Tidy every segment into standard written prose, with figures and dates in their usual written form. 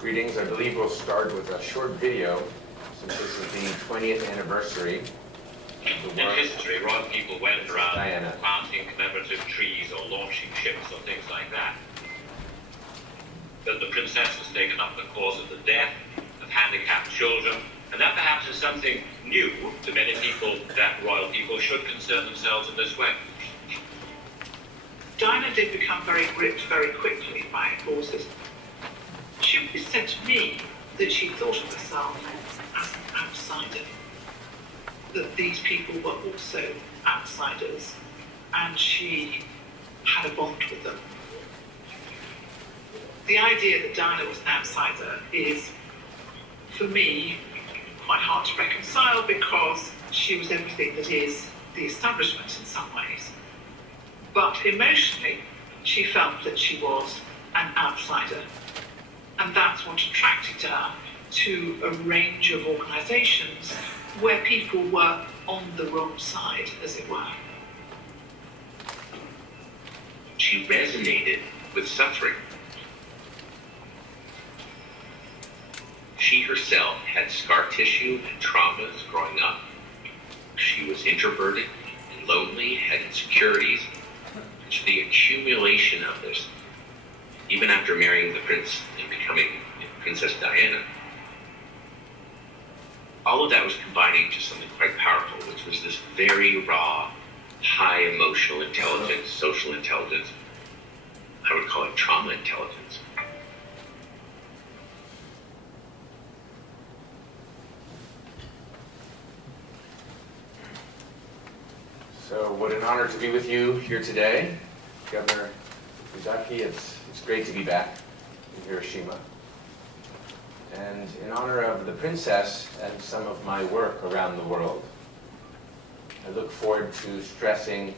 Greetings. I believe we'll start with a short video, since this is the 20th anniversary of the In work history, royal people went around Diana. planting commemorative trees or launching ships or things like that. But the princess has taken up the cause of the deaf, of handicapped children, and that perhaps is something new to many people, that royal people should concern themselves in this way. Diana did become very gripped very quickly by causes. She always said to me that she thought of herself as an outsider, that these people were also outsiders, and she had a bond with them. The idea that Diana was an outsider is, for me, quite hard to reconcile, because she was everything that is the establishment in some ways. But emotionally, she felt that she was an outsider. And that's what attracted her to a range of organizations where people were on the wrong side, as it were. She resonated with suffering. She herself had scar tissue and traumas growing up. She was introverted and lonely, had insecurities. So the accumulation of this, even after marrying the prince and becoming Princess Diana, all of that was combining to something quite powerful, which was this very raw, high emotional intelligence, social intelligence. I would call it trauma intelligence. So what an honor to be with you here today, Governor Izaki. It's great to be back in Hiroshima. And in honor of the princess and some of my work around the world, I look forward to stressing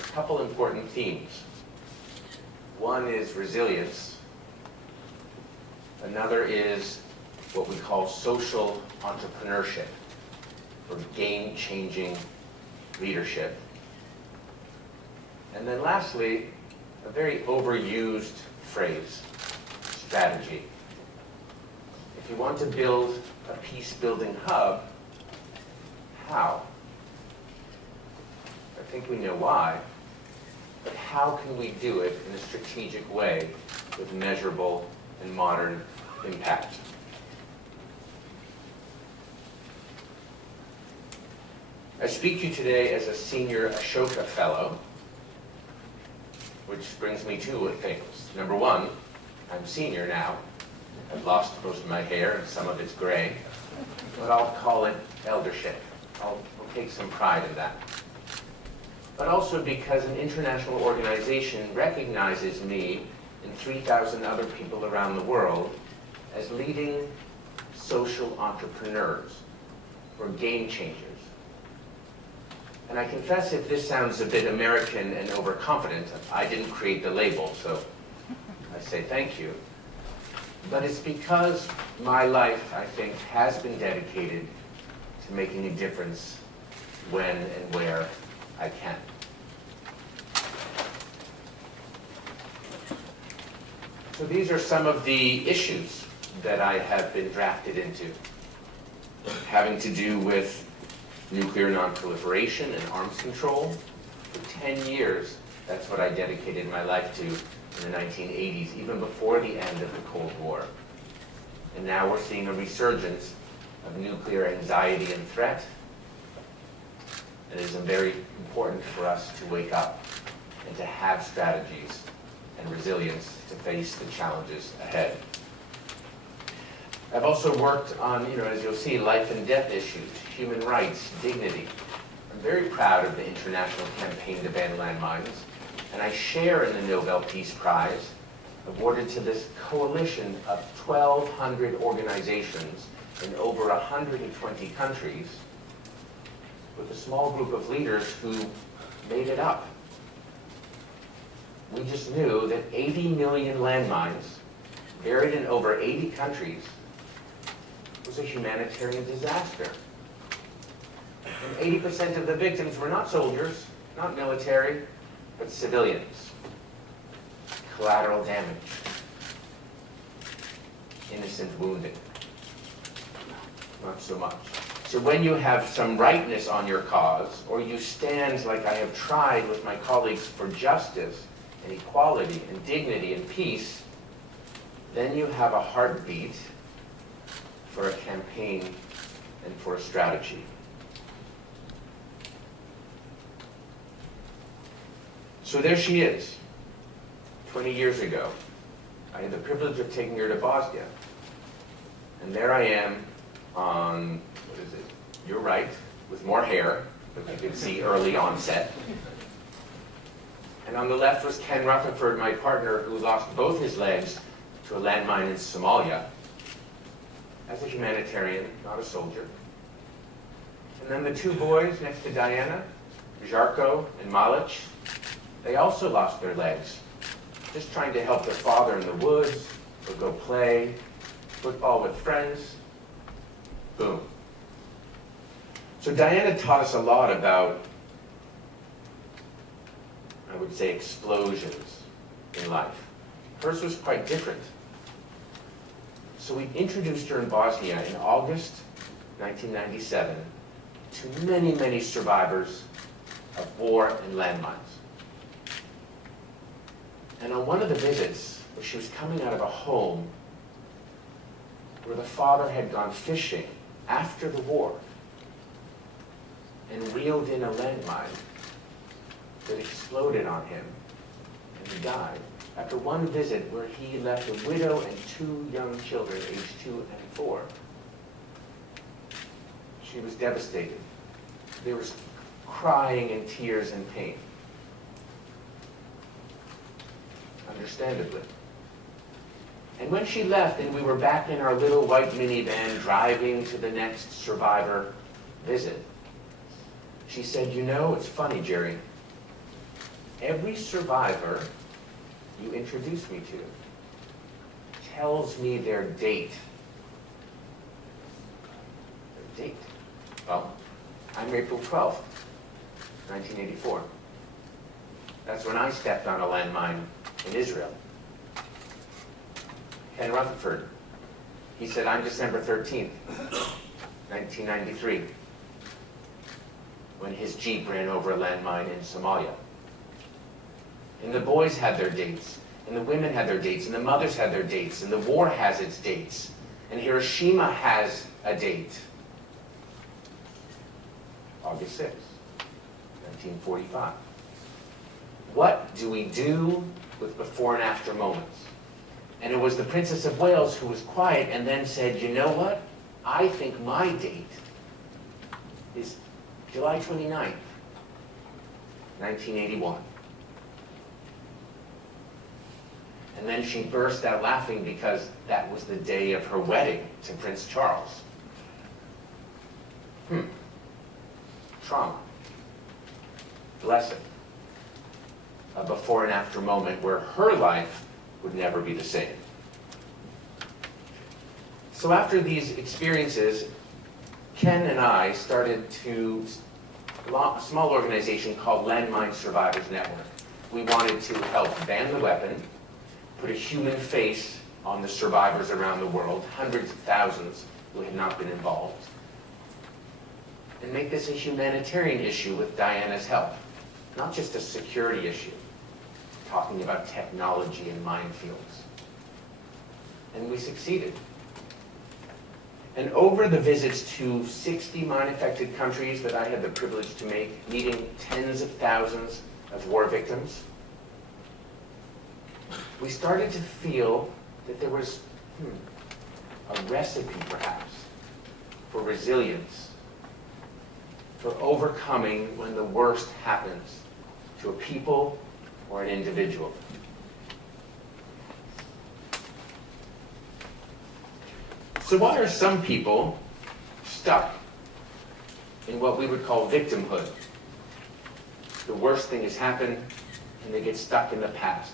a couple important themes. One is resilience. Another is what we call social entrepreneurship, or game-changing leadership. And then lastly, a very overused phrase, strategy. If you want to build a peace-building hub, how? I think we know why, but how can we do it in a strategic way with measurable and modern impact? I speak to you today as a senior Ashoka Fellow, which brings me to things. Number one, I'm senior now. I've lost most of my hair and some of it's gray, but I'll call it eldership. I'll take some pride in that. But also because an international organization recognizes me and 3,000 other people around the world as leading social entrepreneurs or game changers. And I confess, if this sounds a bit American and overconfident, I didn't create the label, so I say thank you. But it's because my life, I think, has been dedicated to making a difference when and where I can. So these are some of the issues that I have been drafted into, having to do with nuclear nonproliferation and arms control. For 10 years, that's what I dedicated my life to in the 1980s, even before the end of the Cold War. And now we're seeing a resurgence of nuclear anxiety and threat. And it is very important for us to wake up and to have strategies and resilience to face the challenges ahead. I've also worked on, as you'll see, life and death issues, human rights, dignity. I'm very proud of the international campaign to ban landmines, and I share in the Nobel Peace Prize, awarded to this coalition of 1,200 organizations in over 120 countries, with a small group of leaders who made it up. We just knew that 80 million landmines, buried in over 80 countries, was a humanitarian disaster. And 80% of the victims were not soldiers, not military, but civilians. Collateral damage. innocent wounding. Not so much. So when you have some rightness on your cause, or you stand like I have tried with my colleagues for justice and equality and dignity and peace, then you have a heartbeat for a campaign and for a strategy. So there she is, 20 years ago. I had the privilege of taking her to Bosnia. And there I am on, what is it? You're right, with more hair, which you could see early onset. And on the left was Ken Rutherford, my partner, who lost both his legs to a landmine in Somalia as a humanitarian, not a soldier. And then the two boys next to Diana, Žarko and Malic, they also lost their legs, just trying to help their father in the woods or go play football with friends. Boom. So Diana taught us a lot about, I would say, explosions in life. Hers was quite different. So we introduced her in Bosnia in August 1997 to many, many survivors of war and landmines. And on one of the visits, where she was coming out of a home where the father had gone fishing after the war and reeled in a landmine that exploded on him, and he died. After one visit where he left a widow and two young children, aged 2 and 4. She was devastated. There was crying and tears and pain. Understandably. And when she left and we were back in our little white minivan driving to the next survivor visit, she said, "You know, it's funny, Jerry. Every survivor you introduce me to tells me their date." Their date? Well, I'm April 12th, 1984. That's when I stepped on a landmine in Israel. Ken Rutherford, he said, I'm December 13th, 1993, when his Jeep ran over a landmine in Somalia. And the boys had their dates, and the women had their dates, and the mothers had their dates, and the war has its dates, and Hiroshima has a date. August 6th, 1945. What do we do with before and after moments? And it was the Princess of Wales who was quiet and then said, you know what? I think my date is July 29th, 1981. And then she burst out laughing because that was the day of her wedding to Prince Charles. Trauma. Blessing. A before and after moment where her life would never be the same. So after these experiences, Ken and I started a small organization called Landmine Survivors Network. We wanted to help ban the weapon, put a human face on the survivors around the world, hundreds of thousands who had not been involved, and make this a humanitarian issue with Diana's help, not just a security issue, talking about technology and minefields. And we succeeded. And over the visits to 60 mine-affected countries that I had the privilege to make, meeting tens of thousands of war victims, we started to feel that there was a recipe, perhaps, for resilience, for overcoming when the worst happens to a people or an individual. So why are some people stuck in what we would call victimhood? The worst thing has happened and they get stuck in the past.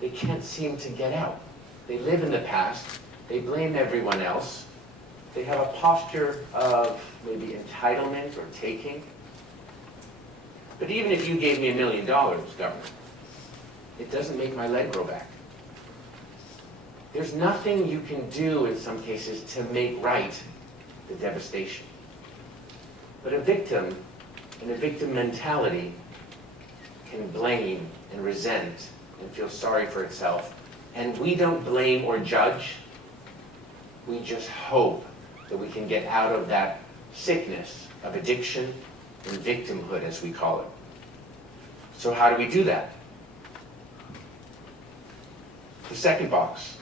They can't seem to get out. They live in the past, they blame everyone else, they have a posture of maybe entitlement or taking. But even if you gave me $1 million, government, it doesn't make my leg grow back. There's nothing you can do in some cases to make right the devastation. But a victim and a victim mentality can blame and resent and feel sorry for itself. And we don't blame or judge. We just hope that we can get out of that sickness of addiction and victimhood, as we call it. So how do we do that? The second box.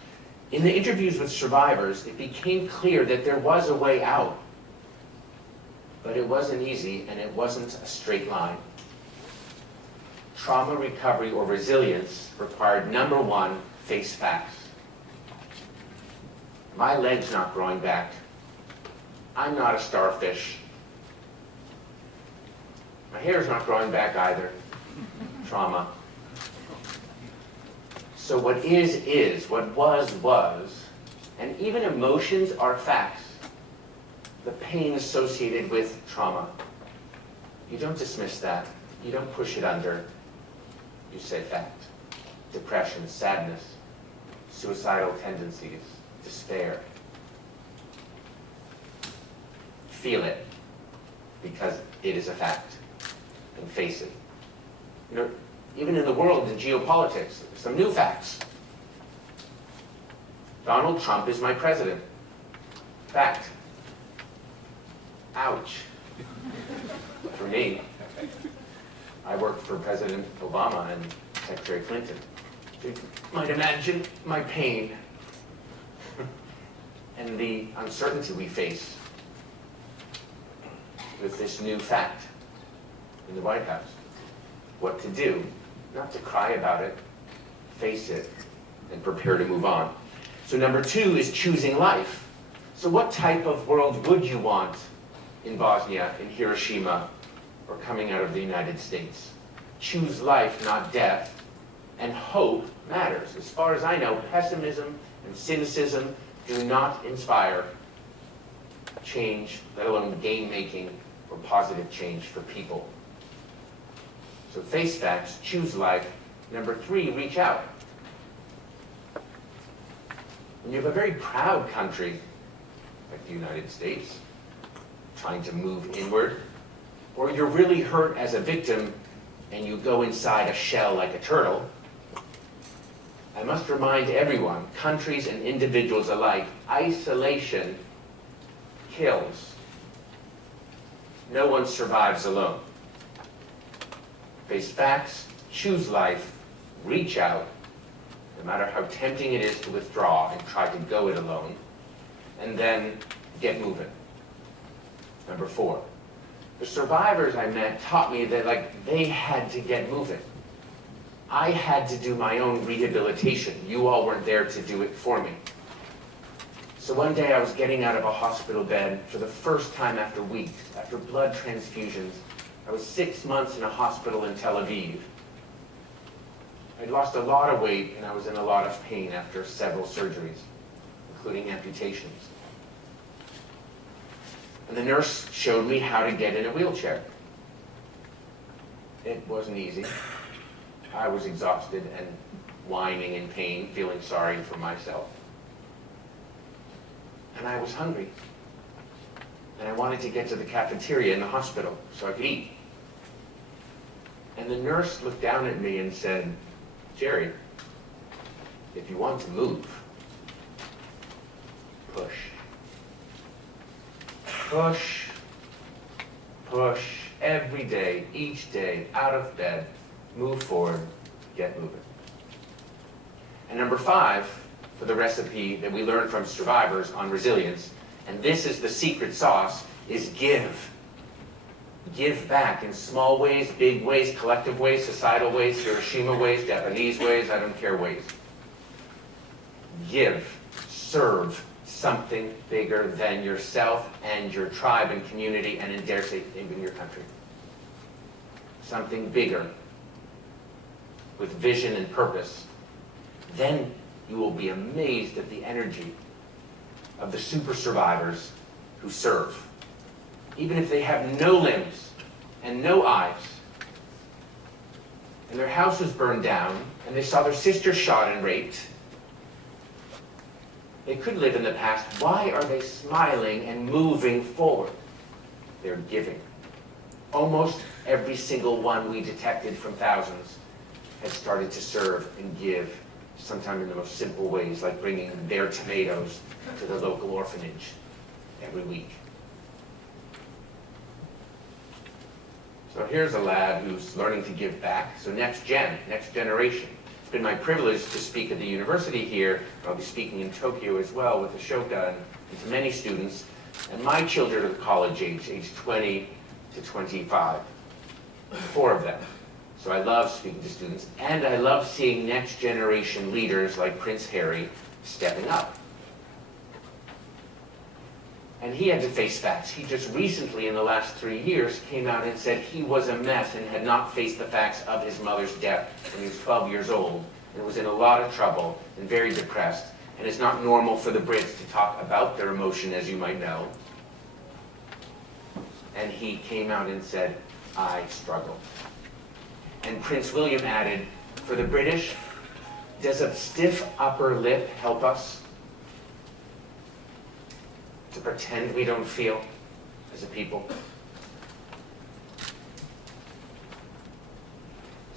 In the interviews with survivors, it became clear that there was a way out. But it wasn't easy, and it wasn't a straight line. Trauma recovery or resilience required, number one, face facts. My leg's not growing back. I'm not a starfish. My hair's not growing back either. Trauma. So what is, what was, and even emotions are facts. The pain associated with trauma. You don't dismiss that. You don't push it under. You say fact. Depression, sadness, suicidal tendencies, despair. Feel it, because it is a fact, and face it. You know, even in the world, in geopolitics, some new facts. Donald Trump is my president. Fact. Ouch. For me. I worked for President Obama and Secretary Clinton. So you might imagine my pain and the uncertainty we face with this new fact in the White House. What to do, not to cry about it, face it, and prepare to move on. So number two is choosing life. So what type of world would you want in Bosnia, in Hiroshima, or coming out of the United States? Choose life, not death, and hope matters. As far as I know, pessimism and cynicism do not inspire change, let alone gain-making or positive change for people. So face facts, choose life. Number three, reach out. When you have a very proud country, like the United States, trying to move inward, or you're really hurt as a victim and you go inside a shell like a turtle, I must remind everyone, countries and individuals alike, isolation kills. No one survives alone. Face facts, choose life, reach out, no matter how tempting it is to withdraw and try to go it alone, and then get moving. Number four, the survivors I met taught me that they had to get moving. I had to do my own rehabilitation. You all weren't there to do it for me. So one day I was getting out of a hospital bed for the first time after weeks, after blood transfusions. I was 6 months in a hospital in Tel Aviv. I'd lost a lot of weight and I was in a lot of pain after several surgeries, including amputations. And the nurse showed me how to get in a wheelchair. It wasn't easy. I was exhausted and whining in pain, feeling sorry for myself. And I was hungry. And I wanted to get to the cafeteria in the hospital so I could eat. And the nurse looked down at me and said, "Jerry, if you want to move, push. Push, push, every day, each day, out of bed, move forward, get moving." And number five, for the recipe that we learned from survivors on resilience, and this is the secret sauce, is give. Give back in small ways, big ways, collective ways, societal ways, Hiroshima ways, Japanese ways, I don't care ways. Give, serve something bigger than yourself and your tribe and community, and in dare say, even your country. Something bigger, with vision and purpose. Then you will be amazed at the energy of the super survivors who serve. Even if they have no limbs and no eyes, and their house was burned down, and they saw their sister shot and raped, They could live in the past. Why are they smiling and moving forward? They're giving. Almost every single one we detected from thousands has started to serve and give, sometimes in the most simple ways, like bringing their tomatoes to the local orphanage every week. So here's a lad who's learning to give back. So next generation. It's been my privilege to speak at the university here. I'll be speaking in Tokyo as well with Ashoka and to many students. And my children are college age 20 to 25. 4 of them. So I love speaking to students, and I love seeing next generation leaders like Prince Harry stepping up. And he had to face facts. He just recently, in the last 3 years, came out and said he was a mess and had not faced the facts of his mother's death when he was 12 years old, and was in a lot of trouble and very depressed. And it's not normal for the Brits to talk about their emotion, as you might know. And he came out and said, I struggle. And Prince William added, for the British, does a stiff upper lip help us to pretend we don't feel as a people?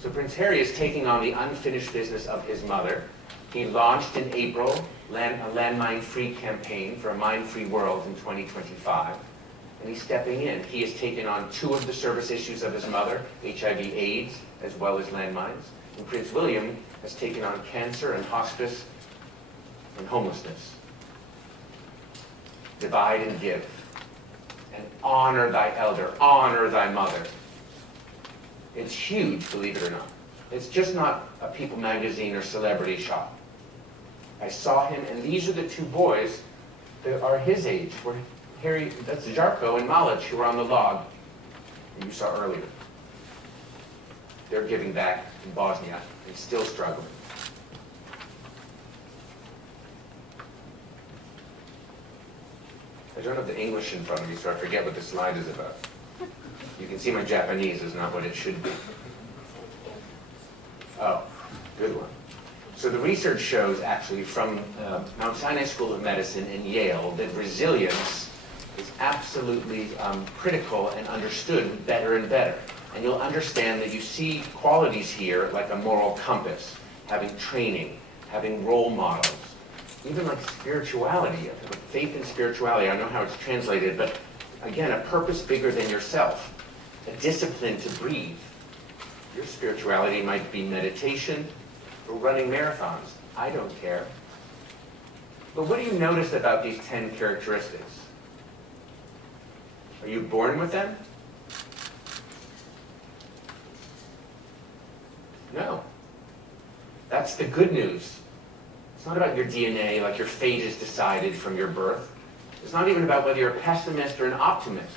So Prince Harry is taking on the unfinished business of his mother. He launched in April a landmine-free campaign for a mine-free world in 2025. And he's stepping in. He has taken on 2 of the service issues of his mother, HIV/AIDS, as well as landmines. And Prince William has taken on cancer and hospice and homelessness. Divide and give. And honor thy elder, honor thy mother. It's huge, believe it or not. It's just not a People magazine or celebrity shot. I saw him, and these are the 2 boys that are his age. Harry, that's Jarko and Malic, who were on the log that you saw earlier. They're giving back in Bosnia and still struggling. I don't have the English in front of me, so I forget what the slide is about. You can see my Japanese is not what it should be. Oh, good one. So the research shows, actually, from Mount Sinai School of Medicine in Yale, that resilience is absolutely critical and understood better and better. And you'll understand that you see qualities here like a moral compass, having training, having role models, even like spirituality, like faith and spirituality. I don't know how it's translated, but again, a purpose bigger than yourself, a discipline to breathe. Your spirituality might be meditation or running marathons. I don't care. But what do you notice about these 10 characteristics? Are you born with them? No. That's the good news. It's not about your DNA, like your fate is decided from your birth. It's not even about whether you're a pessimist or an optimist.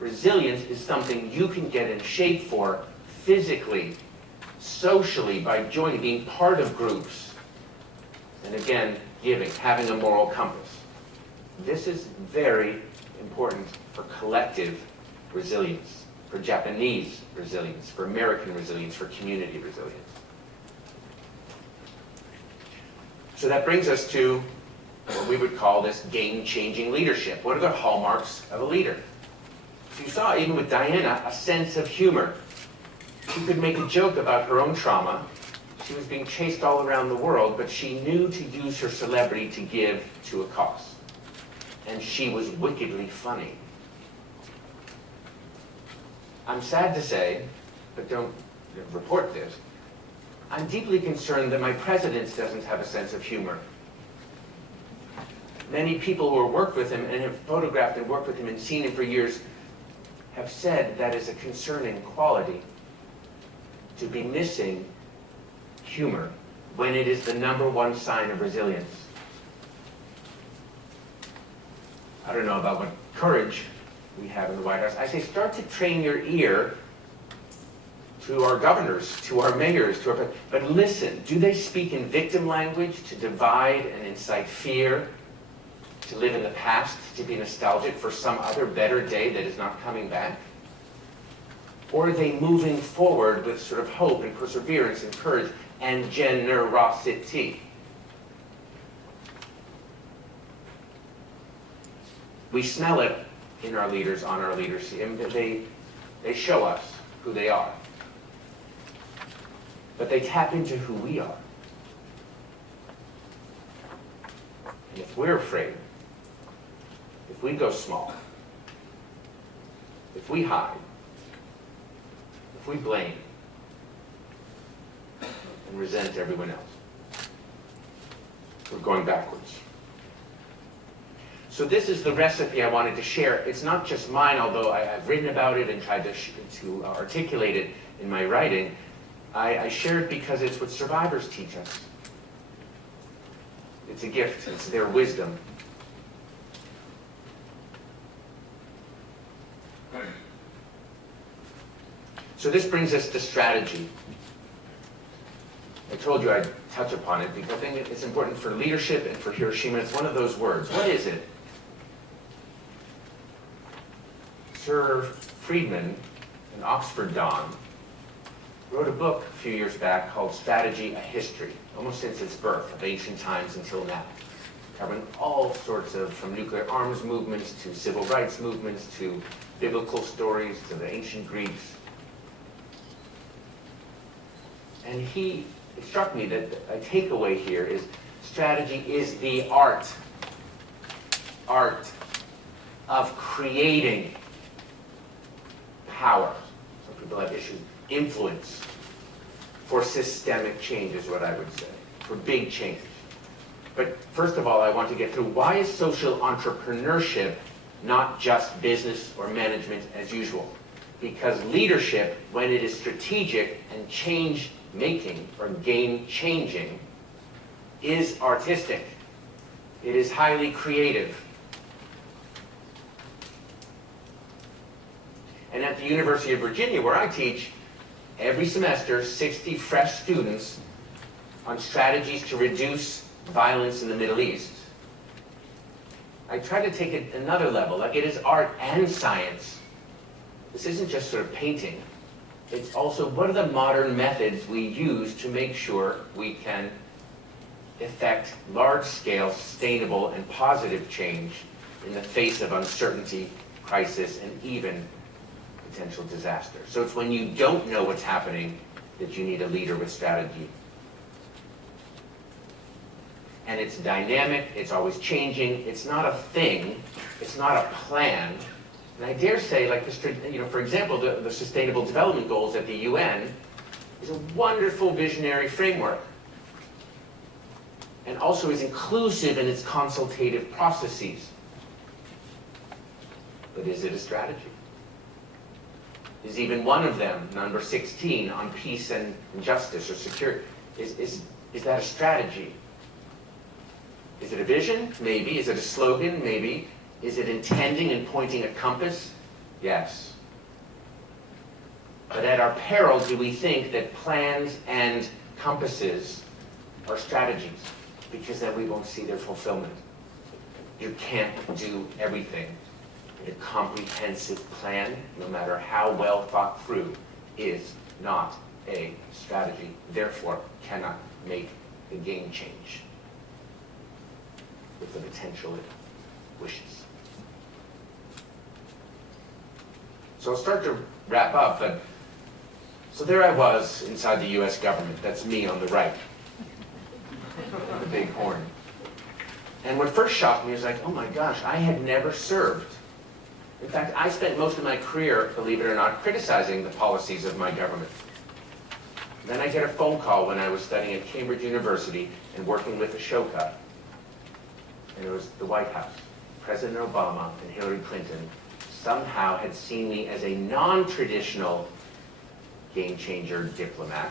Resilience is something you can get in shape for physically, socially, by joining, being part of groups. And again, giving, having a moral compass. This is very important for collective resilience, for Japanese resilience, for American resilience, for community resilience. So that brings us to what we would call this game-changing leadership. What are the hallmarks of a leader? So you saw, even with Diana, a sense of humor. She could make a joke about her own trauma. She was being chased all around the world, but she knew to use her celebrity to give to a cause. And she was wickedly funny. I'm sad to say, but don't report this, I'm deeply concerned that my president doesn't have a sense of humor. Many people who have worked with him and have photographed and worked with him and seen him for years have said that is a concerning quality, to be missing humor when it is the #1 sign of resilience. I don't know about what courage we have in the White House. I say start to train your ear to our governors, to our mayors, but listen, do they speak in victim language to divide and incite fear, to live in the past, to be nostalgic for some other better day that is not coming back? Or are they moving forward with sort of hope and perseverance and courage and generosity? We smell it in our leaders, on our leaders. And they show us who they are. But they tap into who we are. And if we're afraid, if we go small, if we hide, if we blame and resent everyone else, we're going backwards. So this is the recipe I wanted to share. It's not just mine, although I've written about it and tried to articulate it in my writing. I share it because it's what survivors teach us. It's a gift. It's their wisdom. So this brings us to strategy. I told you I'd touch upon it because I think it's important for leadership and for Hiroshima. It's one of those words. What is it? Sir Friedman, an Oxford Don, wrote a book a few years back called Strategy, A History, almost since its birth, of ancient times until now, covering all sorts of, from nuclear arms movements to civil rights movements to biblical stories to the ancient Greeks. And it struck me that a takeaway here is strategy is the art of creating power. Some people have issues. Influence for systemic change is what I would say, for big change. But first of all, I want to get through why is social entrepreneurship not just business or management as usual? Because leadership, when it is strategic and change-making or game-changing, is artistic. It is highly creative. And at the University of Virginia, where I teach, every semester, 60 fresh students on strategies to reduce violence in the Middle East. I try to take it another level, like it is art and science. This isn't just sort of painting. It's also what are the modern methods we use to make sure we can effect large-scale, sustainable, and positive change in the face of uncertainty, crisis, and even potential disaster. So it's when you don't know what's happening that you need a leader with strategy. And it's dynamic, it's always changing, it's not a thing, it's not a plan. And I dare say, like, for example, the Sustainable Development Goals at the UN is a wonderful visionary framework. And also is inclusive in its consultative processes. But is it a strategy? Is even one of them, number 16, on peace and justice or security, is that a strategy? Is it a vision? Maybe. Is it a slogan? Maybe. Is it intending and pointing a compass? Yes. But at our peril, do we think that plans and compasses are strategies? Because then we won't see their fulfillment. You can't do everything. A comprehensive plan, no matter how well thought through, is not a strategy, therefore cannot make the game change with the potential it wishes. So I'll start to wrap up, but so there I was inside the US government. That's me on the right, the big horn. And what first shocked me was like, oh my gosh, I had never served. In fact, I spent most of my career, believe it or not, criticizing the policies of my government. Then I get a phone call when I was studying at Cambridge University and working with Ashoka. And it was the White House. President Obama and Hillary Clinton somehow had seen me as a non-traditional game-changer diplomat.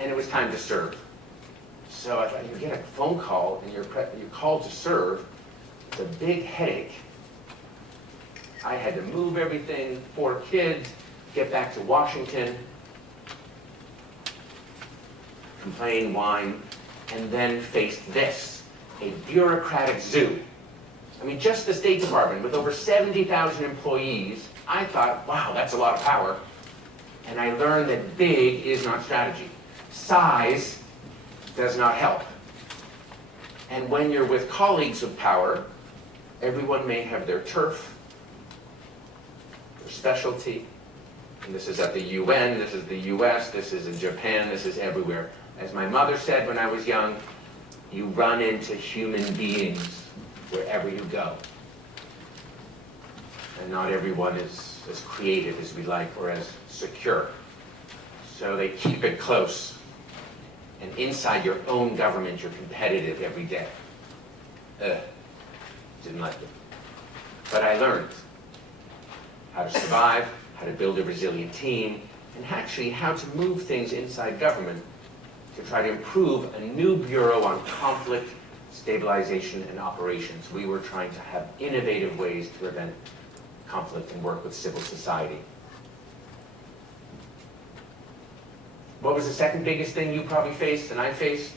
And it was time to serve. So I thought, you get a phone call and you're called to serve. It's a big headache. I had to move everything, 4 kids, get back to Washington, complain, whine, and then face this, a bureaucratic zoo. I mean, just the State Department with over 70,000 employees, I thought, wow, that's a lot of power. And I learned that big is not strategy. Size does not help. And when you're with colleagues of power, Everyone may have their turf, their specialty, and this is at the UN, this is the US, this is in Japan, this is everywhere. As my mother said when I was young, you run into human beings wherever you go. And not everyone is as creative as we like or as secure. So they keep it close. And inside your own government, you're competitive every day. Didn't like it. But I learned how to survive, how to build a resilient team, and actually how to move things inside government to try to improve a new bureau on conflict, stabilization, and operations. We were trying to have innovative ways to prevent conflict and work with civil society. What was the second biggest thing you probably faced and I faced?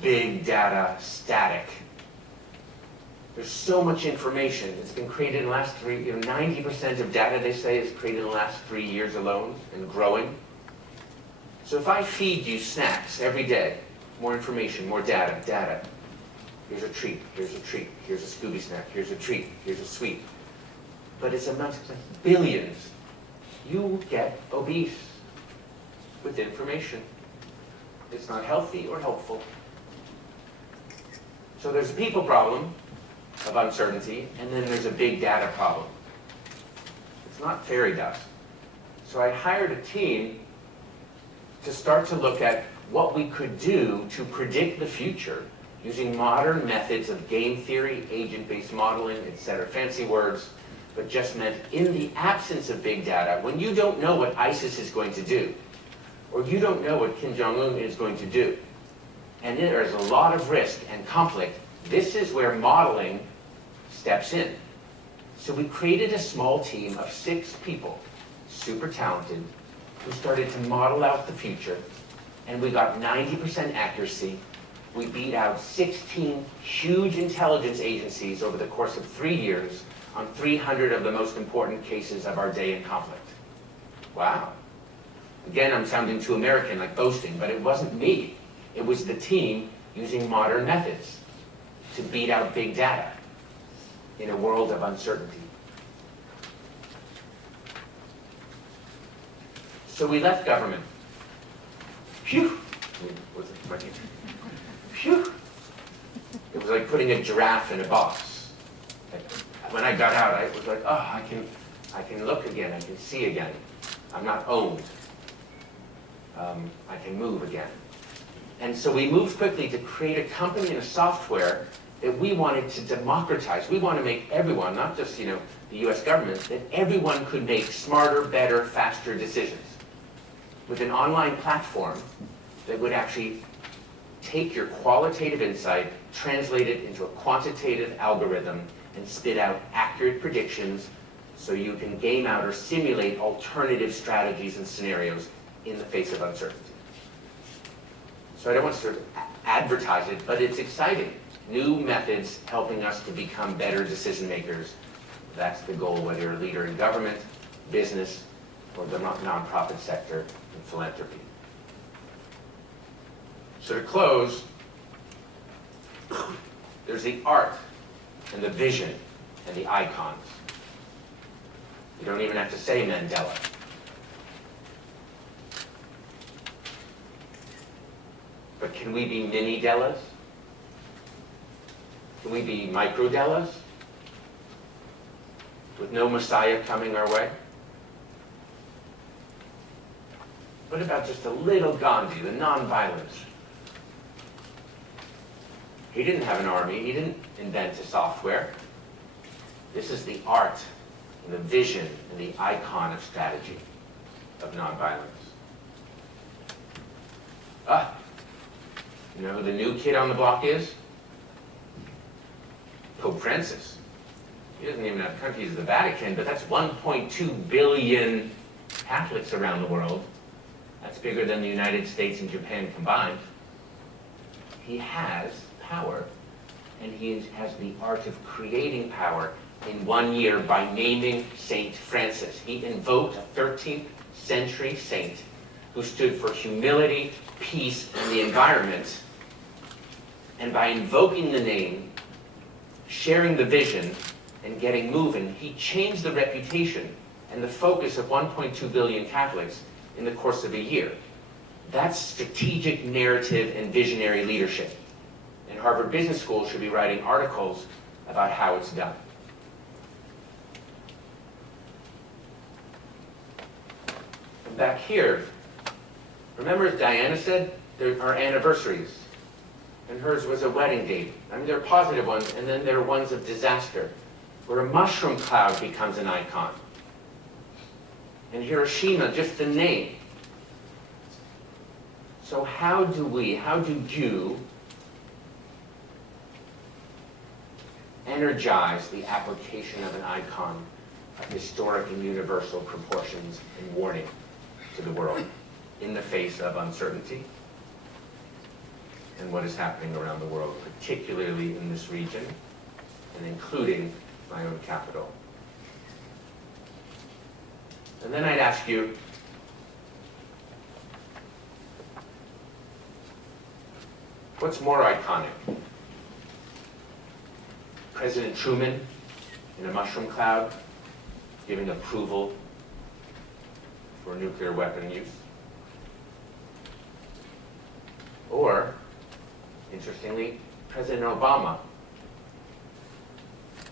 Big data static. There's so much information. It's been created in the last 90% of data, they say, is created in the last 3 years alone and growing. So if I feed you snacks every day, more information, more data, here's a treat, here's a treat, here's a Scooby snack, here's a treat, here's a sweet. But it's amounts of billions. You get obese with information. It's not healthy or helpful. So there's a people problem of uncertainty, and then there's a big data problem. It's not fairy dust. So I hired a team to start to look at what we could do to predict the future using modern methods of game theory, agent-based modeling, etc. Fancy words, but just meant in the absence of big data, when you don't know what ISIS is going to do, or you don't know what Kim Jong-un is going to do, and there's a lot of risk and conflict, this is where modeling steps in. So we created a small team of 6 people, super talented, who started to model out the future, and we got 90% accuracy. We beat out 16 huge intelligence agencies over the course of 3 years on 300 of the most important cases of our day in conflict. Wow. Again, I'm sounding too American, like boasting, but it wasn't me. It was the team using modern methods to beat out big data in a world of uncertainty. So we left government. Phew! Was it my name? Phew! It was like putting a giraffe in a box. When I got out, I was like, oh, I can look again, I can see again. I'm not owned. I can move again. And so we moved quickly to create a company and a software that we wanted to democratize. We want to make everyone, not just the US government, that everyone could make smarter, better, faster decisions with an online platform that would actually take your qualitative insight, translate it into a quantitative algorithm, and spit out accurate predictions so you can game out or simulate alternative strategies and scenarios in the face of uncertainty. So I don't want to sort of advertise it, but it's exciting. New methods helping us to become better decision makers. That's the goal, whether you're a leader in government, business, or the nonprofit sector and philanthropy. So to close, there's the art and the vision and the icons. You don't even have to say Mandela. But can we be mini Dellas? Can we be micro Dellas? With no Messiah coming our way? What about just a little Gandhi, the nonviolence? He didn't have an army, he didn't invent a software. This is the art and the vision and the icon of strategy of nonviolence. You know who the new kid on the block is? Pope Francis. He doesn't even have countries of the Vatican, but that's 1.2 billion Catholics around the world. That's bigger than the United States and Japan combined. He has power, and he has the art of creating power in 1 year by naming Saint Francis. He invoked a 13th century saint who stood for humility, peace, and the environment. And by invoking the name, sharing the vision and getting moving, he changed the reputation and the focus of 1.2 billion Catholics in the course of a year. That's strategic narrative and visionary leadership. And Harvard Business School should be writing articles about how it's done. And back here, remember as Diana said, there are anniversaries. And hers was a wedding date. I mean, there are positive ones, and then there are ones of disaster, where a mushroom cloud becomes an icon. And Hiroshima, just the name. So how do you energize the application of an icon of historic and universal proportions and warning to the world in the face of uncertainty and what is happening around the world, particularly in this region and including my own capital? And then I'd ask you, what's more iconic? President Truman in a mushroom cloud giving approval for nuclear weapon use? Or, interestingly, President Obama.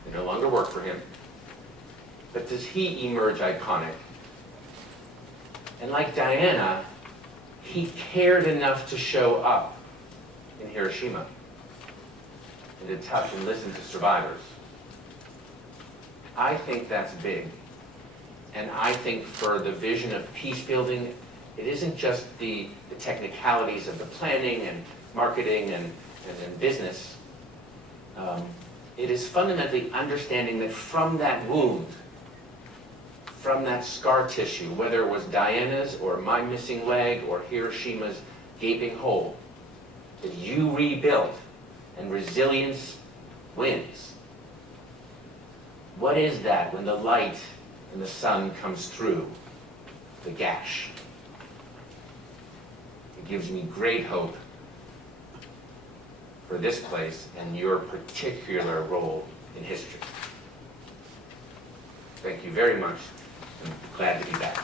They no longer work for him. But does he emerge iconic? And like Diana, he cared enough to show up in Hiroshima and to touch and listen to survivors. I think that's big. And I think for the vision of peace building, it isn't just the technicalities of the planning and marketing and business. It is fundamentally understanding that from that wound, from that scar tissue, whether it was Diana's or my missing leg or Hiroshima's gaping hole, that you rebuild and resilience wins. What is that when the light and the sun comes through the gash? It gives me great hope for this place and your particular role in history. Thank you very much. I'm glad to be back.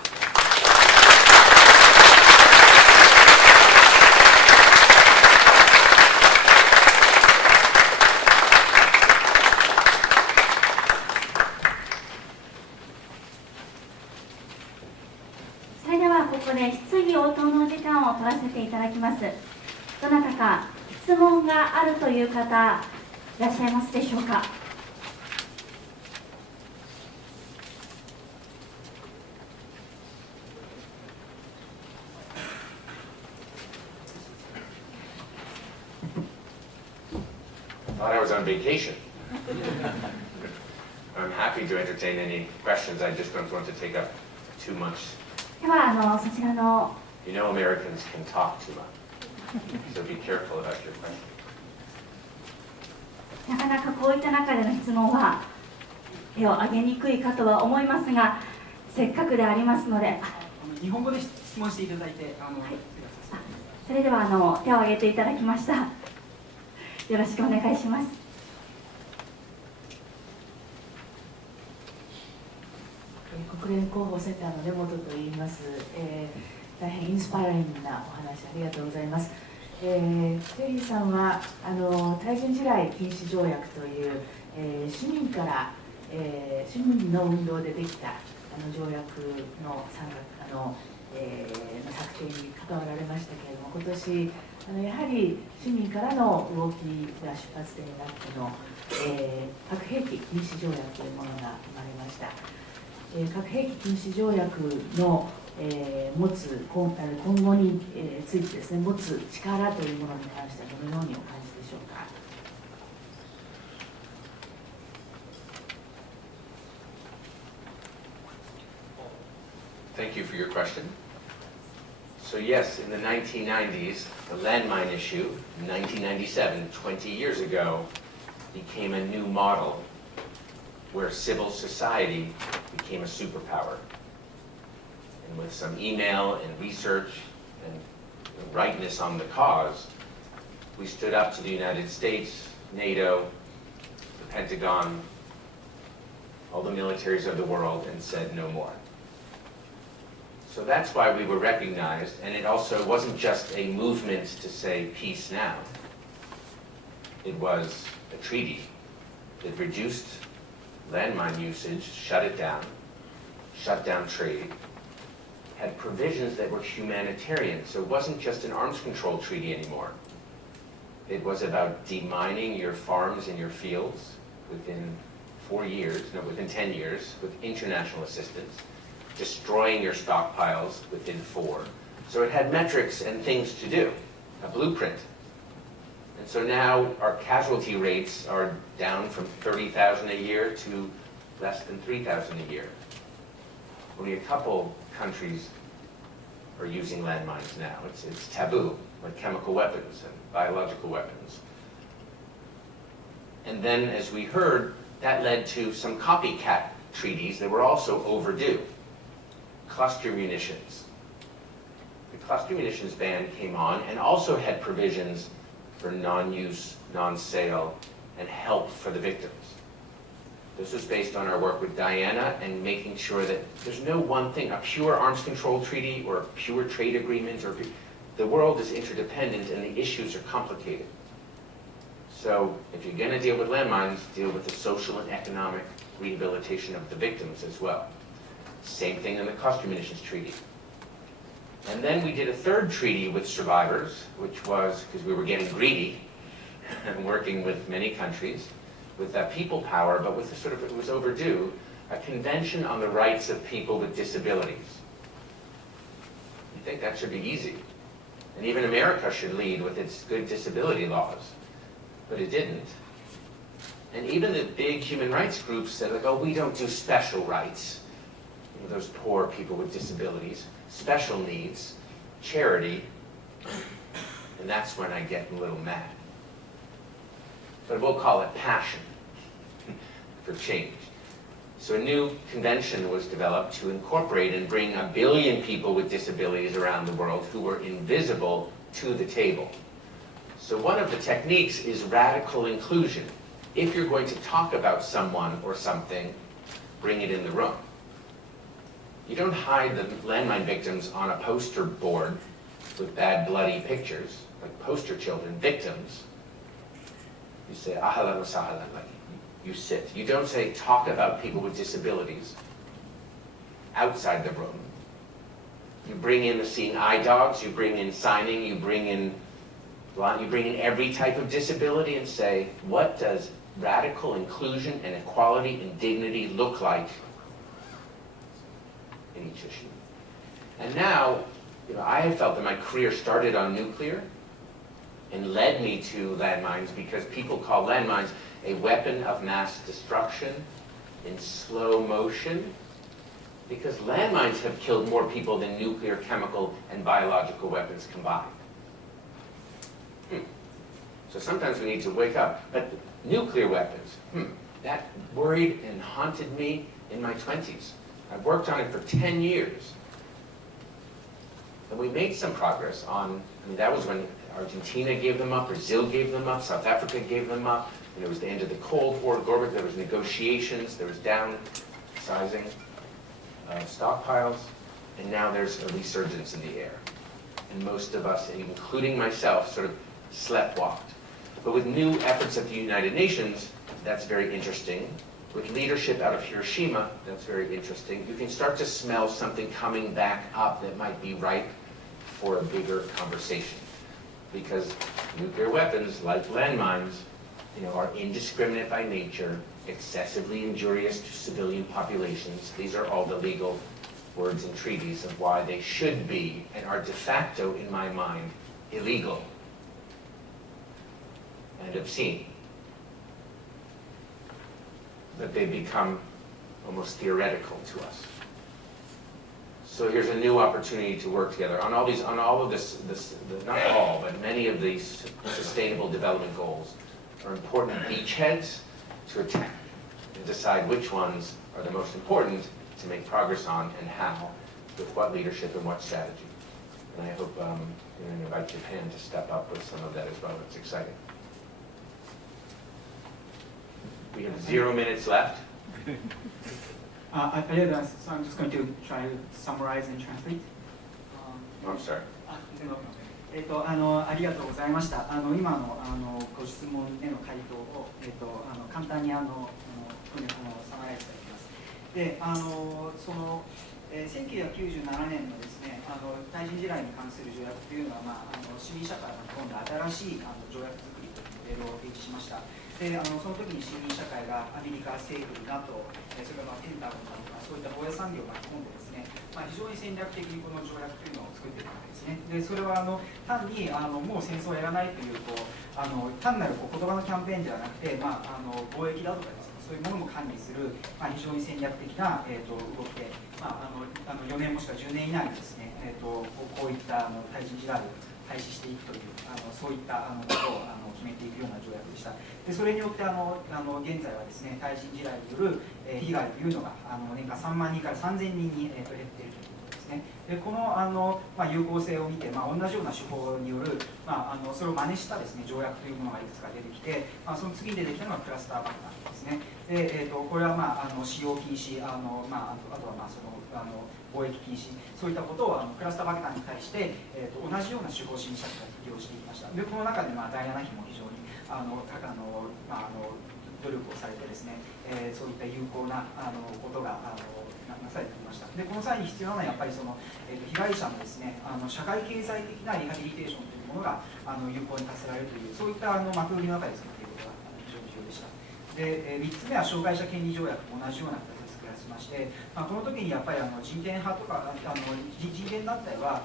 それではここで質疑応答の時間を取らせていただきます。どなたか質問があるという方いらっしゃいますでしょうか。Thought I was on vacation. I'm happy to entertain any questions. I just don't want to take up too much. ではそちらの You know Americans can talk too much, so be careful about your question. なかなかこういった中での質問は手を挙げにくいかとは思いますが、せっかくでありますので、日本語で質問していただいて、はい、それでは手を挙げていただきました。よろしくお願いします。国連広報センターの根本と言います。大変インスパイアリングなお話ありがとうございます。テリーさんは対人地雷禁止条約という、市民の運動でできた条約の策定に関わられましたけれども、今年やはり市民からの動きが出発点になっての、核兵器禁止条約というものが生まれました。核兵器禁止条約の、持つ今後についてですね、持つ力というものに関してはどのようにお感じでしょうか。Thank you for your question. So yes, in the 1990s, the landmine issue, in 1997, 20 years ago, became a new model where civil society became a superpower. And with some email and research and rightness on the cause, we stood up to the United States, NATO, the the Pentagon, all the militaries of the world, and said no more. So that's why we were recognized, and it also wasn't just a movement to say peace now. It was a treaty that reduced landmine usage, shut it down, shut down trade, had provisions that were humanitarian. So it wasn't just an arms control treaty anymore. It was about demining your farms and your fields within 4 years, no, within 10 years, with international assistance, destroying your stockpiles within 4. So it had metrics and things to do, a blueprint. And so now our casualty rates are down from 30,000 a year to less than 3,000 a year. Only a couple countries are using landmines now. It's taboo, like chemical weapons and biological weapons. And then, as we heard, that led to some copycat treaties that were also overdue. Cluster munitions. The cluster munitions ban came on and also had provisions for non-use, non-sale, and help for the victims. This was based on our work with Diana and making sure that there's no one thing, a pure arms control treaty or a pure trade agreement, or the world is interdependent and the issues are complicated. So if you're going to deal with landmines, deal with the social and economic rehabilitation of the victims as well. Same thing in the cluster munitions treaty. And then we did a third treaty with survivors, which was, because we were getting greedy and working with many countries, with that people power, but with the sort of, it was overdue, a convention on the rights of people with disabilities. You think that should be easy. And even America should lead with its good disability laws. But it didn't. And even the big human rights groups said, like, oh, we don't do special rights. You know, those poor people with disabilities, special needs, charity. And that's when I get a little mad. But we'll call it passion for change. So a new convention was developed to incorporate and bring 1 billion people with disabilities around the world who were invisible to the table. So one of the techniques is radical inclusion. If you're going to talk about someone or something, bring it in the room. You don't hide the landmine victims on a poster board with bad, bloody pictures, like poster children, victims. You say, ahlan wa sahlan, like you sit. You don't say, talk about people with disabilities outside the room. You bring in the seeing eye dogs, you bring in signing, you bring in every type of disability and say, what does radical inclusion and equality and dignity look like in each issue? And now, I have felt that my career started on nuclear and led me to landmines because people call landmines a weapon of mass destruction in slow motion, because landmines have killed more people than nuclear, chemical, and biological weapons combined. So sometimes we need to wake up. But nuclear weapons, that worried and haunted me in my 20s. I've worked on it for 10 years. And we made some progress on, that was when Argentina gave them up, Brazil gave them up, South Africa gave them up, and it was the end of the Cold War, there was negotiations, there was downsizing of stockpiles, and now there's a resurgence in the air. And most of us, including myself, sort of sleptwalked. But with new efforts at the United Nations, that's very interesting. With leadership out of Hiroshima, that's very interesting. You can start to smell something coming back up that might be ripe for a bigger conversation. Because nuclear weapons, like landmines, are indiscriminate by nature, excessively injurious to civilian populations. These are all the legal words and treaties of why they should be, and are de facto, in my mind, illegal and obscene. But they become almost theoretical to us. So here's a new opportunity to work together on all of this, not all, but many of these sustainable development goals are important beachheads to attack and decide which ones are the most important to make progress on and how, with what leadership and what strategy. And I hope you're going to invite Japan to step up with some of that as well. It's exciting. We 0 minutes left. ありがとうございます。So I'm just going to try to summarize and translate. I'm sorry. ありがとうございました。今のご質問への回答を簡単にサマライズしていきます。で、1997年のですね、対人地雷に関する条約というのは、市民社会が今度新しい条約作りというモデルを提示しました。で、その時に市民社会がアメリカ政府、NATO、それからペンタゴンだとかそういった防衛産業を巻き込んでですね、非常に戦略的にこの条約というのを作っているわけですね。で、それは単にもう戦争をやらないという単なる言葉のキャンペーンではなくて、貿易だとかですね、そういうものも管理する、非常に戦略的な、動きで、4年もしくは10年以内にですね、こういった対人地雷を廃止していくというそういったことを決めていくような条約でした。でそれによって現在はですね、対人地雷による被害というのが年間3万人から3000人に減っているということですね。でこの有効性を見て、同じような手法による、それを真似したですね条約というものがいくつか出てきて、その次に出てきたのがクラスター爆弾ですね。でこれは使用禁止、あとは貿易禁止、そういったことをクラスター爆弾に対して、同じような手法を市民社会が適用していきました。でこの中でダイアナ妃も非常に努力をされてですね、そういった有効なことがなされてきました。でこの際に必要なのはやっぱり被害者のですね社会経済的なリハビリテーションというものが有効に達せられるというそういった幕売りの中で作っていることが非常に重要でした。で3つ目は障害者権利条約と同じような形で作らせまして、この時にやっぱり人権派とか人権団体は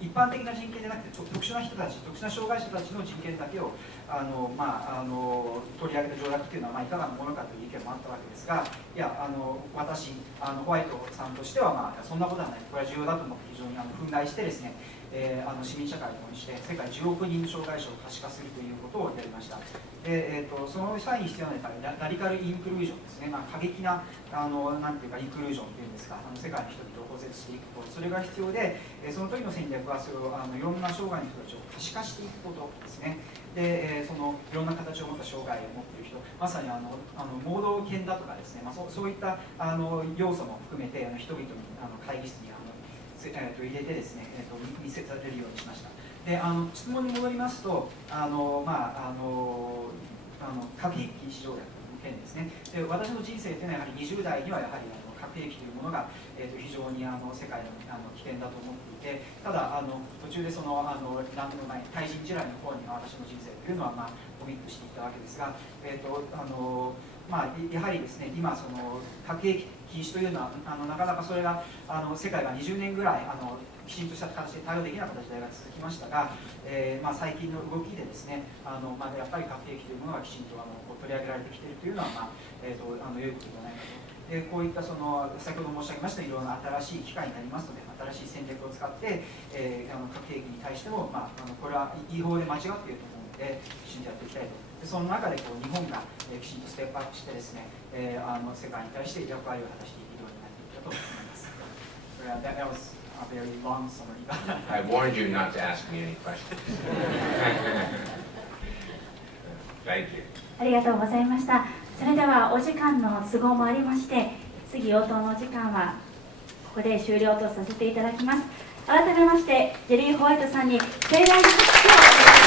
一般的な人権じゃなくて特殊な人たち、特殊な障害者たちの人権だけを取り上げた条約というのはいかがなものかという意見もあったわけですが、いや私ホワイトさんとしてはそんなことはない、これは重要だと思って非常に憤慨してですね、市民社会として世界10億人の障害者を可視化するということをやりました。でその際に必要なのはラディカルインクルージョンですね、過激ななんていうかインクルージョンというんですか、世界の人々を包摂していくこと、それが必要で、その時の戦略はそれをいろんな障害の人たちを可視化していくことですね。でいろんな形を持った障害を持っている人、まさに盲導犬だとかですね、そういった要素も含めて人々に会議室に入れてですね、見せられるようにしました。で質問に戻りますと核兵器禁止条約の件ですね。で私の人生というのはやはり20代にはやはり核兵器というものが、非常に世界の危険だと思っていて、ただ途中で対人地雷の方に私の人生というのはコミットしていったわけですが、やはりですね今核兵器禁止というのはなかなかそれが世界が20年ぐらいきちんとした形で対応できなかった時代が続きましたが、最近の動きでですねやっぱり核兵器というものがきちんと取り上げられてきているというのは良いことではないかと。こういった先ほど申し上げましたいろんな新しい機会になりますので、新しい戦略を使って核兵器に対してもこれは違法で間違っていると思うのできちんとやっていきたいと。でその中で日本がきちんとステップアップしてですね世界に対して役割を果たしていけるようになっていくかと思います。That was a very long summary. I warned you not to ask me any questions. Thank you. ありがとうございました。それではお時間の都合もありまして、質疑応答の時間はここで終了とさせていただきます。改めましてジェリー・ホワイトさんに盛大な拍手をお願いします。